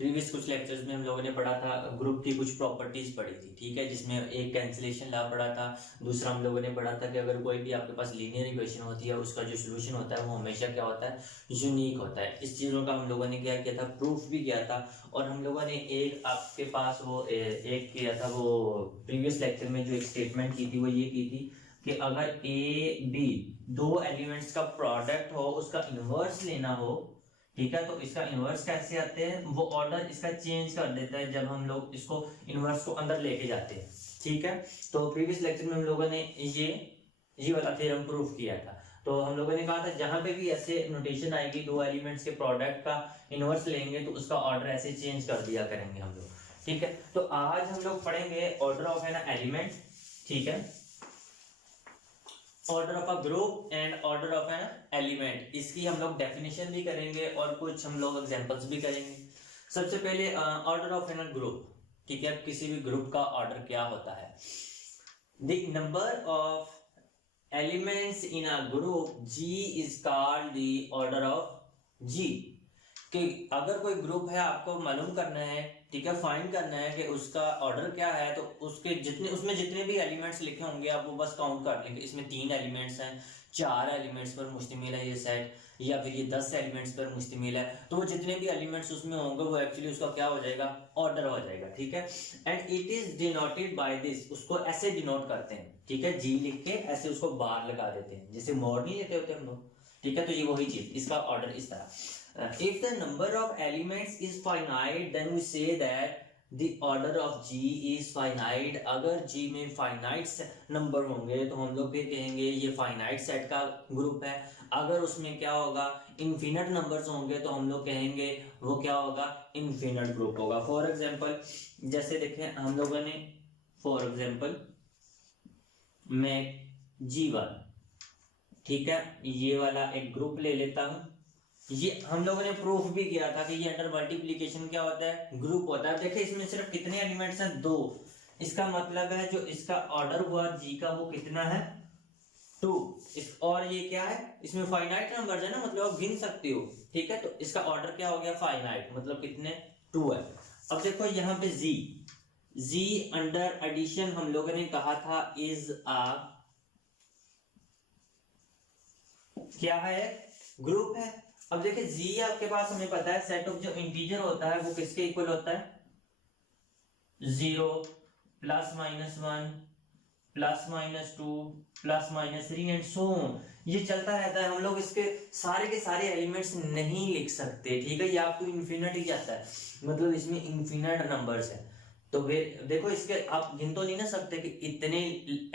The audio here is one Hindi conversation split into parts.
प्रीवियस कुछ लेक्चर्स में हम लोगों ने पढ़ा था, ग्रुप की कुछ प्रॉपर्टीज पढ़ी थी, ठीक है, जिसमें एक कैंसिलेशन लॉ पढ़ा था। दूसरा हम लोगों ने पढ़ा था कि अगर कोई भी आपके पास लीनियर इक्वेशन होती है, उसका जो सोल्यूशन होता है वो हमेशा क्या होता है, यूनिक होता है। इस चीज़ों का हम लोगों ने क्या किया था, प्रूफ भी किया था। और हम लोगों ने एक आपके पास वो एक किया था, वो प्रीवियस लेक्चर में जो एक स्टेटमेंट की थी वो ये की थी कि अगर ए बी दो एलिमेंट्स का प्रोडक्ट हो, उसका इनवर्स लेना हो, ठीक है, तो इसका इनवर्स कैसे आते हैं, वो ऑर्डर इसका चेंज कर देता है जब हम लोग इसको इनवर्स को अंदर लेके जाते हैं, ठीक है। तो प्रीवियस लेक्चर में हम लोगों ने ये वाला थ्योरम प्रूफ किया था। तो हम लोगों ने कहा था जहां पे भी ऐसे नोटेशन आएगी, दो एलिमेंट्स के प्रोडक्ट का इनवर्स लेंगे तो उसका ऑर्डर ऐसे चेंज कर दिया करेंगे हम लोग, ठीक है। तो आज हम लोग पढ़ेंगे ऑर्डर ऑफ एन एलिमेंट, ठीक है, order of a group and order of an element. इसकी हम लोग डेफिनेशन भी करेंगे और कुछ हम लोग एग्जांपल्स भी करेंगे। सबसे पहले ऑर्डर ऑफ एन ग्रुप, ठीक है, किसी भी ग्रुप का ऑर्डर क्या होता है। The number of elements in a group G is called the order of G। कि अगर कोई ग्रुप है, आपको मालूम करना है, ठीक है, फाइंड करना है कि उसका ऑर्डर क्या है, तो उसके जितने उसमें जितने भी एलिमेंट्स लिखे होंगे आप वो बस काउंट कर लेंगे। इसमें 3 एलिमेंट्स हैं, 4 एलिमेंट्स पर मुश्तमिल है ये सेट, या फिर ये 10 एलिमेंट्स पर मुश्तमिल है, तो वो जितने भी एलिमेंट्स उसमें होंगे वो एक्चुअली उसका क्या हो जाएगा, ऑर्डर हो जाएगा, ठीक है। And it is denoted by this, उसको ऐसे डिनोट करते हैं, ठीक है, जी लिख के ऐसे उसको बार लगा देते हैं, जैसे मोर नहीं लेते होते हम लोग, ठीक है। तो ये वही चीज, इसका ऑर्डर इस तरह। If the number of elements is finite, then we say that the order of G is finite। अगर G में finite नंबर होंगे तो हम लोग फिर कहेंगे ये finite सेट का ग्रुप है। अगर उसमें क्या होगा, infinite नंबर्स होंगे तो हम लोग कहेंगे वो क्या होगा, infinite ग्रुप होगा। फॉर एग्जाम्पल जैसे देखें हम लोगों ने, फॉर एग्जाम्पल मैं G1, ठीक है, ये वाला एक ग्रुप ले लेता हूं। ये हम लोगों ने प्रूफ भी किया था कि ये अंडर मल्टीप्लिकेशन क्या होता है, ग्रुप होता है। देखिए इसमें सिर्फ कितने एलिमेंट्स हैं, 2। इसका मतलब है जो इसका ऑर्डर हुआ जी का वो कितना है, 2। और ये क्या है, इसमें फाइनाइट नंबर्स है ना, मतलब आप गिन सकते हो, ठीक है। तो इसका ऑर्डर क्या हो गया, फाइनाइट, मतलब कितने, 2 है। अब देखो यहाँ पे जी अंडर एडिशन हम लोगों ने कहा था इज आ, क्या है, ग्रुप है। अब देखिए जी आपके पास हमें पता है सेट ऑफ जो इंटीजर होता है वो किसके इक्वल होता है, 0 plus minus 1 plus minus 2 plus minus 3 and so on. ये चलता रहता है, हम लोग इसके सारे के सारे एलिमेंट्स नहीं लिख सकते, ठीक है, ये आपको इन्फिनिट ही जाता है, मतलब इसमें इन्फिनिट नंबर्स है। तो फिर देखो इसके आप गिन तो नहीं ना सकते कि इतने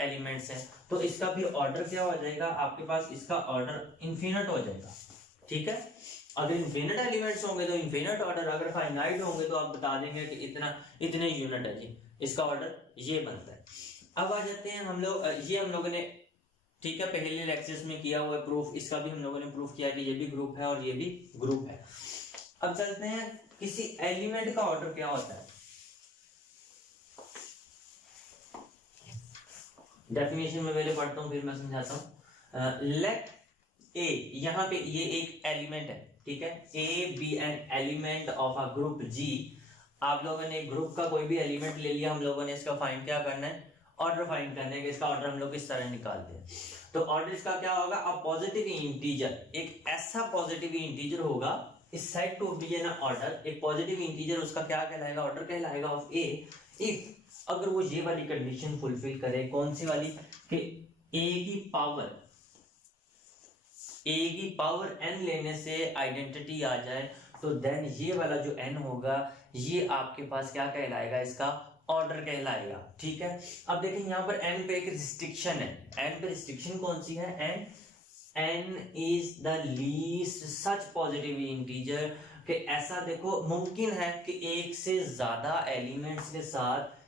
एलिमेंट्स हैं, तो इसका फिर ऑर्डर क्या हो जाएगा आपके पास, इसका ऑर्डर इन्फिनिट हो जाएगा, ठीक है। अगर इन्फिनिट एलिमेंट्स होंगे तो इन्फिनिट ऑर्डर, अगर फाइनाइट होंगे तो आप बता देंगे कि इतना इतने यूनिट है जी, इसका ऑर्डर ये बनता है। अब आ जाते हैं हम लोग, ये हम लोगों ने, ठीक है, पहले लेक्चर्स में किया हुआ है प्रूफ, इसका भी हम लोगों ने प्रूफ किया कि ये भी ग्रुप है और ये भी ग्रुप है। अब चलते हैं किसी एलिमेंट का ऑर्डर क्या होता है। डेफिनेशन में पहले पढ़ता हूं फिर मैं समझाता हूं। लेट ए, यहां पे ये एक एलिमेंट है, ठीक है, a b an element of a group G. आप लोगों ने ग्रुप का कोई भी एलिमेंट ले लिया, हम लोगों ने इसका फाइंड क्या करना है, ऑर्डर फाइंड करना है कि इसका ऑर्डर हम लोग किस तरह निकालते हैं। तो ऑर्डर इसका क्या होगा, अ पॉजिटिव इंटीजर, एक ऐसा पॉजिटिव इंटीजर होगा, is said to be an order, एक पॉजिटिव इंटीजर, उसका क्या कहलाएगा, ऑर्डर कहलाएगा ऑफ ए, इफ अगर वो ये वाली कंडीशन फुलफिल करे, कौन सी वाली, कि ए की पावर n लेने से आइडेंटिटी आ जाए, तो देन ये वाला जो n होगा ये आपके पास क्या कहलाएगा, इसका ऑर्डर कहलाएगा, ठीक है। अब देखिए यहाँ पर n पे एक रिस्ट्रिक्शन है, n पे रिस्ट्रिक्शन कौन सी है, n is the least such positive integer, कि ऐसा देखो मुमकिन है कि एक से ज्यादा एलिमेंट्स के साथ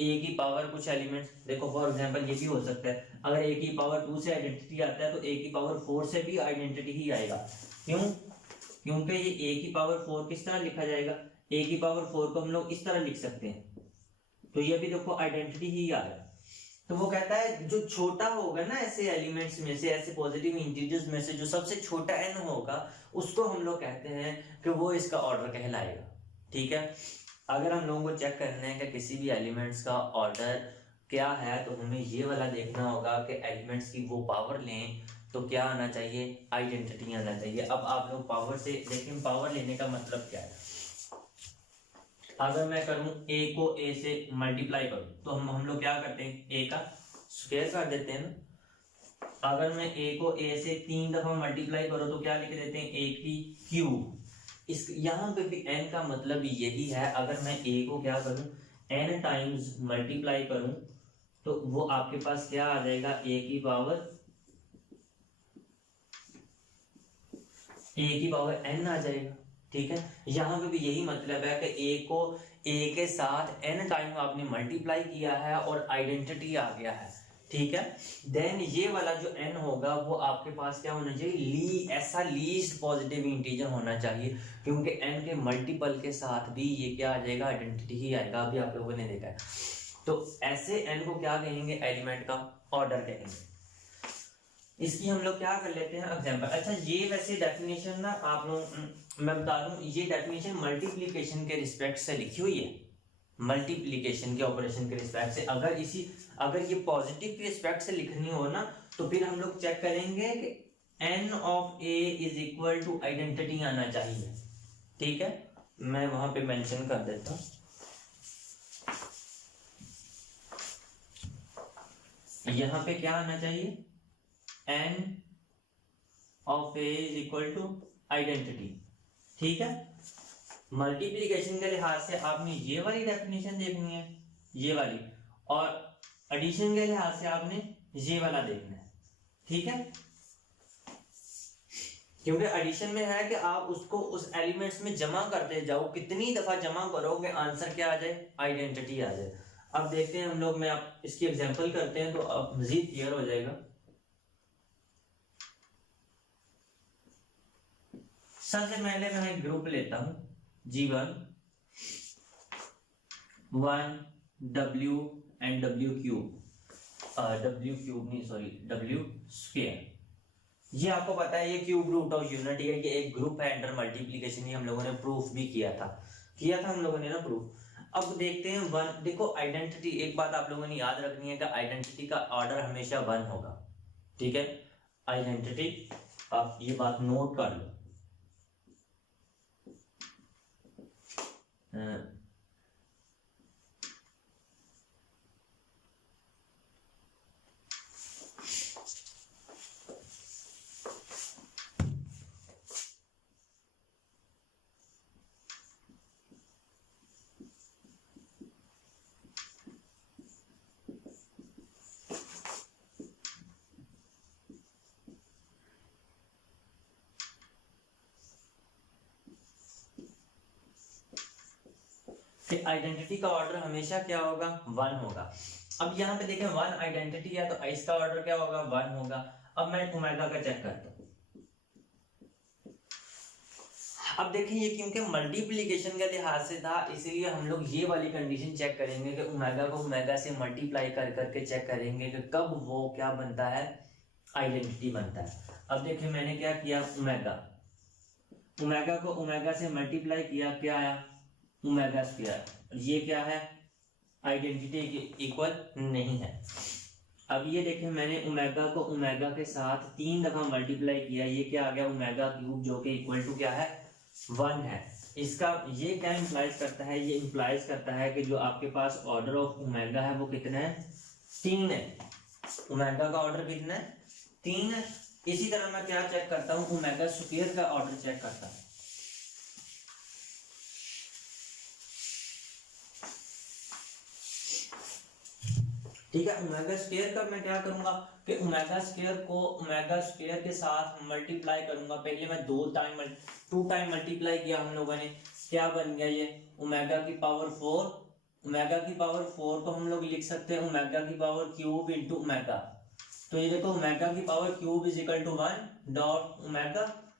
ए की पावर कुछ एलिमेंट्स, देखो फॉर एग्जांपल ये भी हो सकता है, अगर ए की पावर 2 से आइडेंटिटी आता है तो ए की पावर 4 से भी आइडेंटिटी ही आएगा। क्यों, क्योंकि ये ए की पावर 4 किस तरह लिखा जाएगा, ए की पावर 4 को हम लोग इस तरह लिख सकते हैं, तो ये भी देखो आइडेंटिटी ही आ रहा है। तो वो कहता है जो छोटा होगा ना ऐसे एलिमेंट्स में से, ऐसे पॉजिटिव इंटीजर्स में से जो सबसे छोटा n होगा, उसको हम लोग कहते हैं कि वो इसका ऑर्डर कहलाएगा, ठीक है। अगर हम लोगों को चेक करना है कि किसी भी एलिमेंट्स का ऑर्डर क्या है तो हमें ये वाला देखना होगा कि एलिमेंट्स की वो पावर लें तो क्या आना चाहिए, आइडेंटिटी आना चाहिए। अब आप लोग पावर से लेकिन पावर लेने का मतलब क्या है, अगर मैं करूं a को a से मल्टीप्लाई करूं तो हम लोग क्या करते हैं, a का स्क्वायर कर देते हैं ना। अगर मैं a को a से 3 दफा मल्टीप्लाई करूं तो क्या लिख देते हैं, a की क्यूब। इस यहाँ पे भी n का मतलब यही है, अगर मैं a को क्या करूं n टाइम्स मल्टीप्लाई करूं तो वो आपके पास क्या आ जाएगा, a की पावर n आ जाएगा। ठीक है, यहाँ पे भी यही मतलब है कि a को a के साथ n टाइम आपने मल्टीप्लाई किया है और आइडेंटिटी आ गया है। ठीक है, देन ये वाला जो n होगा वो आपके पास क्या होना चाहिए, ऐसा लीस्ट पॉजिटिव इंटीजर होना चाहिए, क्योंकि n के मल्टीपल के साथ भी ये क्या आ जाएगा, आइडेंटिटी ही आएगा। अभी आप लोगों ने देखा है। तो ऐसे n को क्या कहेंगे, एलिमेंट का ऑर्डर कहेंगे। इसकी हम लोग क्या कर लेते हैं एग्जांपल। अच्छा, ये वैसे डेफिनेशन ना आप लोग मैं बता दूं, ये डेफिनेशन मल्टीप्लिकेशन के रिस्पेक्ट से लिखी हुई है, मल्टीप्लिकेशन के ऑपरेशन के रिस्पेक्ट से। अगर ये पॉजिटिव के रिस्पेक्ट से लिखनी हो ना तो फिर हम लोग चेक करेंगे कि n of a is equal to identity आना चाहिए। ठीक है, मैं वहां पे मेंशन कर देता हूं, यहां पे क्या आना चाहिए, n of a is equal to identity. ठीक है, मल्टीप्लिकेशन के लिहाज से आपने ये वाली डेफिनेशन देखनी है, ये वाली, और एडिशन के लिहाज से आपने ये वाला देखना है। ठीक है, क्योंकि एडिशन में है कि आप उसको उस एलिमेंट्स में जमा करते जाओ, कितनी दफा जमा करोगे आंसर क्या आ जाए, आइडेंटिटी आ जाए। अब देखते हैं हम लोग, मैं आप इसकी एग्जांपल करते हैं तो अब मजीद क्लियर हो जाएगा। सबसे पहले मैं एक ग्रुप लेता हूं G1 1 W and W cube नहीं सॉरी W स्क्वायर। ये आपको पता है ये क्यूब रूट ऑफ यूनिटी है, ये एक ग्रुप है अंडर मल्टीप्लिकेशन। ये हम लोगों ने प्रूफ भी किया था हम लोगों ने ना प्रूफ। अब देखते हैं वन, देखो आइडेंटिटी, एक बात आप लोगों ने याद रखनी है कि आइडेंटिटी का ऑर्डर हमेशा 1 होगा। ठीक है, आइडेंटिटी, आप ये बात नोट कर लो। आइडेंटिटी का ऑर्डर हमेशा क्या होगा, 1 होगा। अब यहाँ पे देखें 1 आइडेंटिटी है तो इसका ऑर्डर क्या होगा, 1 होगा। अब मैं ओमेगा का चेक करता हूँ। अब देखें ये क्योंकि मल्टीप्लिकेशन के लिहाज से था इसलिए हम लोग ये वाली कंडीशन चेक करेंगे कि ओमेगा को ओमेगा से मल्टीप्लाई कर करके चेक करेंगे कि कब वो क्या बनता है, आइडेंटिटी बनता है। अब देखें मैंने क्या किया, ओमेगा को ओमेगा से मल्टीप्लाई किया, क्या आया, ओमेगा स्क्वायर। ये क्या है, आइडेंटिटी के इक्वल नहीं है। अब ये देखें मैंने ओमेगा को ओमेगा के साथ 3 दफा मल्टीप्लाई किया, ये क्या आ गया, ओमेगा क्यूब, जो कि इक्वल टू क्या है, 1 है। इसका ये क्या इंप्लाइज करता है, ये इंप्लाइज करता है कि जो आपके पास ऑर्डर ऑफ ओमेगा है वो कितना है, 3 है। ओमेगा का ऑर्डर कितना है, 3 है। इसी तरह मैं क्या चेक करता हूँ, ओमेगा स्क्वायर का ऑर्डर चेक करता हूँ। ठीक है, ओमेगा स्क्वायर का मैं क्या करूंगा कि ओमेगा स्क्वायर को ओमेगा स्क्वायर के साथ मल्टीप्लाई करूंगा। पहले मैं 2 टाइम मल्टीप्लाई किया हम लोगों ने, क्या बन गया ये, ओमेगा की पावर 4। ओमेगा की पावर 4 को हम लोग लिख सकते हैं ओमेगा की पावर क्यूब इंटू ओमेगा। तो ये देखो ओमेगा की power cube is equal to 1 dot omega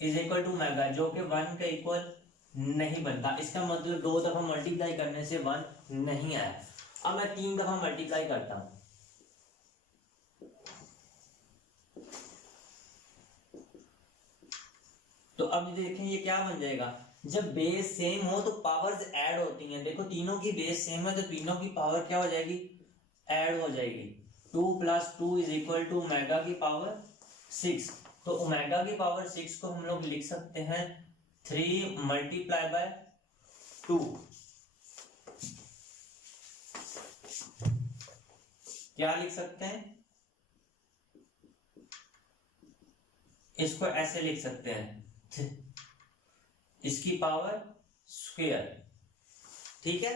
is equal to omega, जो कि 1 के इक्वल नहीं बनता। इसका मतलब 2 दफा मल्टीप्लाई करने से 1 नहीं आया। अब मैं 3 दफा मल्टीप्लाई करता हूं, तो अब देखें ये क्या बन जाएगा, जब बेस सेम हो तो पावर्स ऐड होती हैं। देखो तीनों की बेस सेम है तो तीनों की पावर क्या हो जाएगी, ऐड हो जाएगी। 2 + 2 = ओमेगा की पावर 6। तो ओमेगा की पावर 6 को हम लोग लिख सकते हैं 3 × 2। क्या लिख सकते हैं, इसको ऐसे लिख सकते हैं, इसकी पावर स्क्वायर। ठीक है,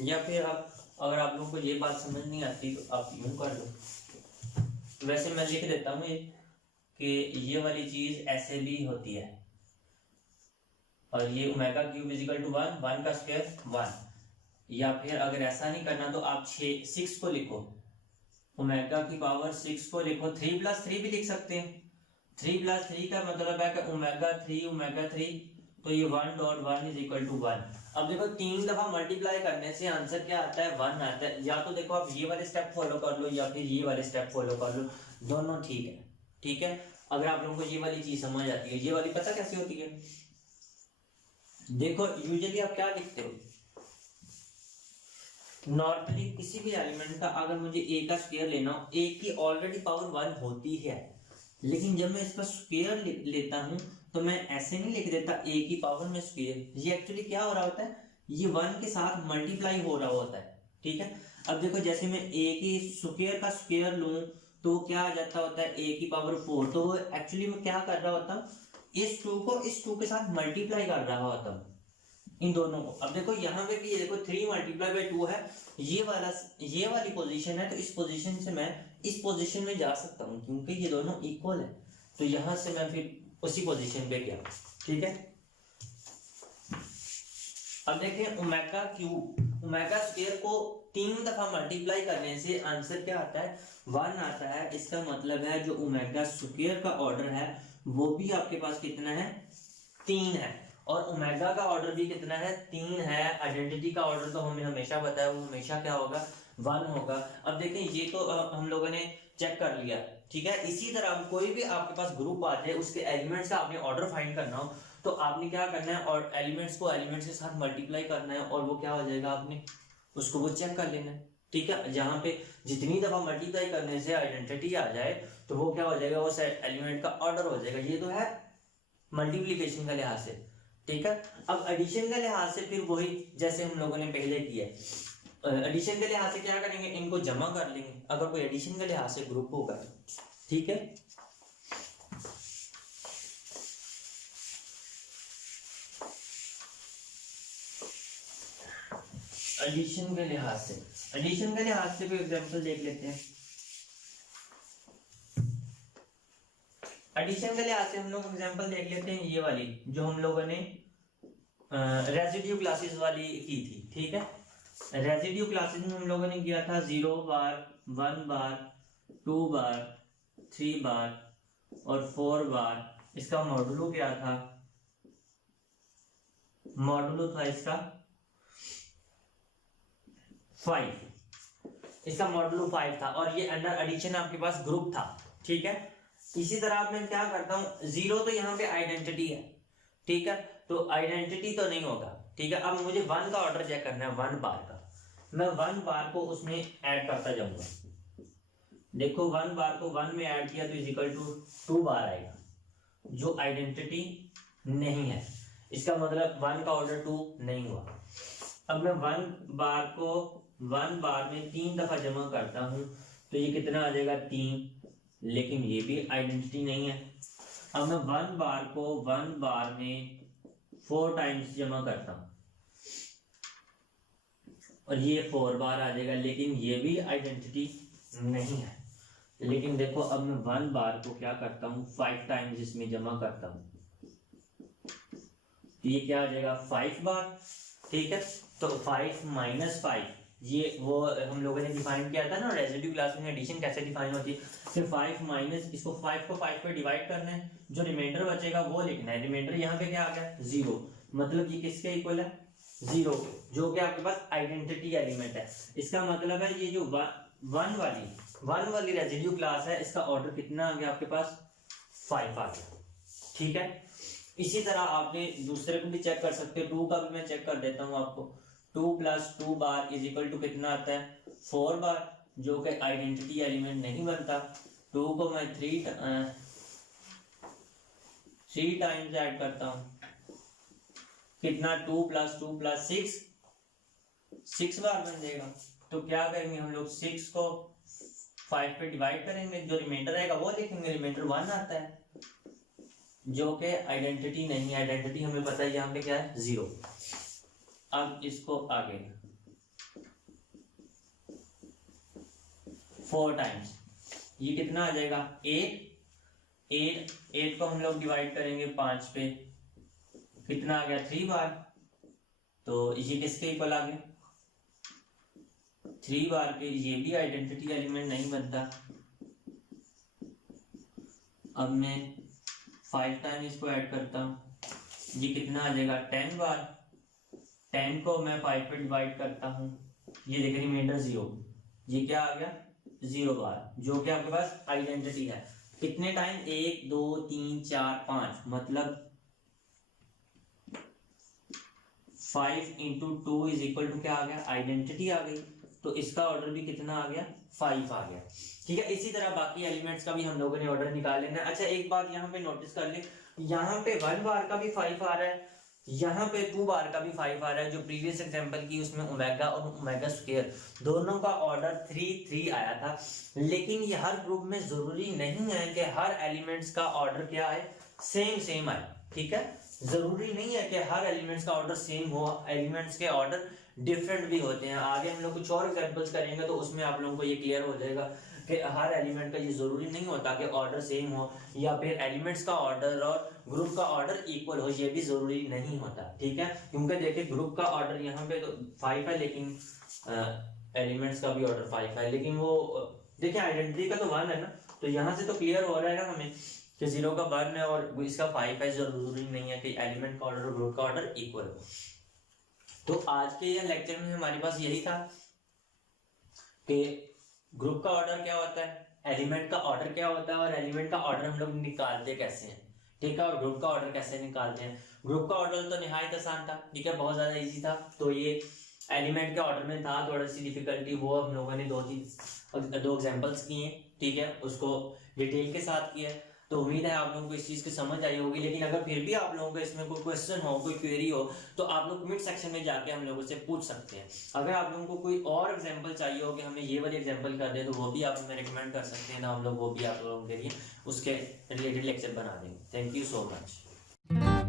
या फिर आप अगर आप लोगों को ये बात समझ नहीं आती तो आप यूं कर लो। वैसे मैं लिख देता हूँ कि ये वाली चीज ऐसे भी होती है, और ये ओमेगा क्यूब = 1, 1 का स्क्वायर 1। या फिर अगर ऐसा नहीं करना तो आप 6 को लिखो, ओमेगा की पावर 6 को लिखो। 3 + 3 भी लिख सकते हैं। 3 + 3 का मतलब है कि ओमेगा 3, तो ये 1.1 = 1। अब देखो 3 दफा मल्टीप्लाई करने से आंसर क्या आता है, 1 आता है। या तो देखो आप ये वाले स्टेप फॉलो कर लो या फिर ये वाले स्टेप फॉलो कर लो, दोनों ठीक है। ठीक है, अगर आप लोगों को ये वाली चीज समझ आती है, ये वाली पता कैसी होती है, देखो यूजुअली आप क्या लिखते हो, नॉर्मली किसी भी एलिमेंट का अगर मुझे a का स्क्वायर लेना हो, a की ऑलरेडी पावर 1 होती है, लेकिन जब मैं इसका स्क्वायर लेता हूं तो मैं ऐसे नहीं लिख देता a की पावर में स्क्वायर। ये एक्चुअली क्या हो रहा होता है, ये 1 के साथ मल्टीप्लाई हो रहा होता है। ठीक है, अब देखो जैसे मैं a की स्क्वायर का स्क्वायर लूं तो क्या आ जाता होता है, a की पावर 4। तो एक्चुअली मैं क्या कर रहा होता हूँ, इस 2 को इस 2 के साथ मल्टीप्लाई कर रहा होता हूँ, इन दोनों को। अब देखो यहाँ पे भी ये देखो 3 × 2 है, ये वाली पोजीशन है, तो इस पोजीशन से मैं इस पोजीशन में जा सकता हूँ क्योंकि ये दोनों इक्वल है। तो यहाँ से मैं फिर उसी पोजीशन पे गया। ठीक है, अब देखें ओमेगा क्यूब, ओमेगा स्क्वायर को 3 दफा मल्टीप्लाई करने से आंसर क्या आता है, 1 आता है। इसका मतलब है जो ओमेगा स्क्वायर का ऑर्डर है वो भी आपके पास कितना है, 3 है। और ओमेगा का ऑर्डर भी कितना है, 3 है। आइडेंटिटी का ऑर्डर तो हमें हमेशा पता है, वो हमेशा क्या होगा, 1 होगा। अब देखें ये तो हम लोगों ने चेक कर लिया। ठीक है, इसी तरह कोई भी आपके पास ग्रुप आ जाए, उसके एलिमेंट्स का आपने ऑर्डर फाइंड करना हो तो आपने क्या करना है, और एलिमेंट्स को एलिमेंट्स के साथ मल्टीप्लाई करना है, और वो क्या हो जाएगा, आपने उसको वो चेक कर लेना है। ठीक है, जहां पे जितनी दफा मल्टीप्लाई करने से आइडेंटिटी आ जाए तो वो क्या हो जाएगा, वो एलिमेंट का ऑर्डर हो जाएगा। ये तो है मल्टीप्लीकेशन का लिहाज से। ठीक है, अब एडिशन का लिहाज से फिर वही जैसे हम लोगों ने पहले किया। एडिशन के लिहाज से क्या करेंगे, इनको जमा कर लेंगे अगर कोई एडिशन के लिहाज से ग्रुप होगा। ठीक है, एडिशन के लिहाज से कोई एग्जांपल देख लेते हैं। एडिशन के लिहाज से हम लोग एग्जांपल देख लेते हैं, ये वाली जो हम लोगों ने रेसिड्यू क्लासेस वाली की थी। ठीक है, रेसिड्यू क्लासेस में हम लोगों ने किया था 0 बार, 1 बार, 2 बार, 3 बार और 4 बार। इसका मॉडुलो क्या था, मॉडुलो था इसका 5, इसका मॉडुलो 5 था, और ये अंडर एडिशन आपके पास ग्रुप था। ठीक है, इसी तरह अब मैं क्या करता हूँ, 0 तो यहाँ पे आइडेंटिटी है। ठीक है, तो आइडेंटिटी तो नहीं होगा। ठीक है, अब मुझे 1 का ऑर्डर चेक करना है, 1 बार का। मैं 1 बार को उसमें ऐड करता जाऊंगा। देखो 1 बार को 1 में ऐड किया तो = 2 बार आएगा, जो आइडेंटिटी नहीं है। इसका मतलब 1 का ऑर्डर 2 नहीं हुआ। अब मैं 1 बार को 1 बार में 3 दफा जमा करता हूं तो ये कितना आ जाएगा, 3, लेकिन ये भी आइडेंटिटी नहीं है। अब मैं 1 बार को 1 बार में 4 टाइम्स जमा करता हूं और ये 4 बार आ जाएगा, लेकिन ये भी आइडेंटिटी नहीं है। लेकिन देखो अब मैं 1 बार को क्या करता हूँ, 5 टाइम्स इसमें जमा करता हूँ तो ये क्या आ जाएगा, 5 बार। ठीक है, तो 5 - 5 ये वो हम लोगों ने डिफाइन किया था ना रेसिड्यू क्लास में, एडिशन कैसे डिफाइन होती है। फिर 5 माइनस इसको 5 को 5 पे डिवाइड करना है, जो रिमाइंडर बचेगा वो लिखना है। रिमाइंडर यहाँ पे क्या आ गया, 0, मतलब ये किसके इक्वल है, 0, जो कि आपके पास आइडेंटिटी एलिमेंट है। इसका मतलब है ये जो 1 वाली रेसिड्यू क्लास है, इसका ऑर्डर कितना आ गया आपके पास, 5 आ गया। ठीक है। इसी तरह आपने दूसरे को भी चेक कर सकते हो, 2 का भी मैं चेक कर देता हूँ आपको। 2 + 2 बार इज इक्वल टू कितना आता है 4 बार, जो कि आइडेंटिटी एलिमेंट नहीं बनता। 2 को मैं 3 टाइम्स ऐड करता हूँ, कितना 2 + 2 + 6 बार बन जाएगा। तो क्या करेंगे हम लोग 6 को 5 पे डिवाइड करेंगे, जो रिमाइंडर आएगा वो लिखेंगे, रिमाइंडर 1 आता है, जो कि आइडेंटिटी नहीं है। आइडेंटिटी हमें पता है यहाँ पे क्या है 0। अब इसको आगे 4 टाइम्स, ये कितना आ जाएगा 8 को हम लोग डिवाइड करेंगे 5 पे, कितना आ गया 3 बार। तो ये किसके इक्वल आ गया 3 बार के, ये भी आइडेंटिटी एलिमेंट नहीं बनता। अब मैं 5 टाइम इसको ऐड करता हूँ, ये कितना आ जाएगा 10 बार। 10 को मैं 5 पे डिवाइड करता हूँ, ये देखिए रिमाइंडर 0, ये क्या आ गया 0 बार, जो कि आपके पास आइडेंटिटी है। कितने टाइम 1 2 3 4 5, मतलब 5 × 2 = क्या आ गया आइडेंटिटी आ गई। तो इसका ऑर्डर भी कितना आ गया 5 आ गया। ठीक है, इसी तरह बाकी एलिमेंट्स का भी हम लोगों ने ऑर्डर निकाल लेना है। अच्छा एक बात यहाँ पे नोटिस कर ले, यहाँ पे 1 बार का भी 5 आ रहा है, यहाँ पे 2 बार का भी 5 आ रहा है। जो प्रीवियस एग्जांपल की उसमें ओमेगा और ओमेगा स्क्वायर दोनों का ऑर्डर 3 3 आया था। लेकिन ये हर ग्रुप में जरूरी नहीं है कि हर एलिमेंट्स का ऑर्डर क्या है सेम आए। ठीक है, जरूरी नहीं है कि हर एलिमेंट्स का ऑर्डर सेम हो, एलिमेंट्स के ऑर्डर डिफरेंट भी होते हैं। आगे हम लोग कुछ और एग्जांपल्स करेंगे तो उसमें आप लोगों को ये क्लियर हो जाएगा कि हर एलिमेंट का ये जरूरी नहीं होता कि ऑर्डर सेम हो, या फिर एलिमेंट्स का ऑर्डर और ग्रुप का ऑर्डर इक्वल हो, ये भी जरूरी नहीं होता। ठीक है, क्योंकि देखिए ग्रुप का ऑर्डर यहाँ पे तो 5 है, लेकिन एलिमेंट्स का भी ऑर्डर 5 है, लेकिन वो देखिए आइडेंटिटी का तो 1 है ना। तो यहाँ से तो क्लियर हो रहा है ना हमें कि 0 का 1 है और इसका 5 है। जरूरी नहीं है कि एलिमेंट का ऑर्डर और ग्रुप का ऑर्डर इक्वल हो। तो आज के ये लेक्चर में हमारे पास यही था कि ग्रुप का ऑर्डर क्या होता है, एलिमेंट का ऑर्डर क्या होता है, और एलिमेंट का ऑर्डर हम लोग निकालते कैसे हैं। ठीक है, और ग्रुप का ऑर्डर कैसे निकालते हैं। ग्रुप का ऑर्डर तो निहायत आसान था, ठीक है, बहुत ज्यादा इजी था। तो ये एलिमेंट के ऑर्डर में था थोड़ी सी डिफिकल्टी, वो हम लोगों ने 2 एग्जांपल्स किए। ठीक है, उसको डिटेल के साथ किया। तो उम्मीद है आप लोगों को इस चीज की समझ आई होगी। लेकिन अगर फिर भी आप लोगों को इसमें कोई क्वेश्चन हो, कोई क्वेरी हो, तो आप लोग कमेंट सेक्शन में जाके हम लोगों से पूछ सकते हैं। अगर आप लोगों को कोई और एग्जांपल चाहिए हो कि हमें ये वाली एग्जांपल कर दे, तो वो भी आप हमें रिकमेंड कर सकते हैं, तो हम लोग वो भी आप लोगों के लिए उसके रिलेटेड लेक्चर बना देंगे। Thank you so much.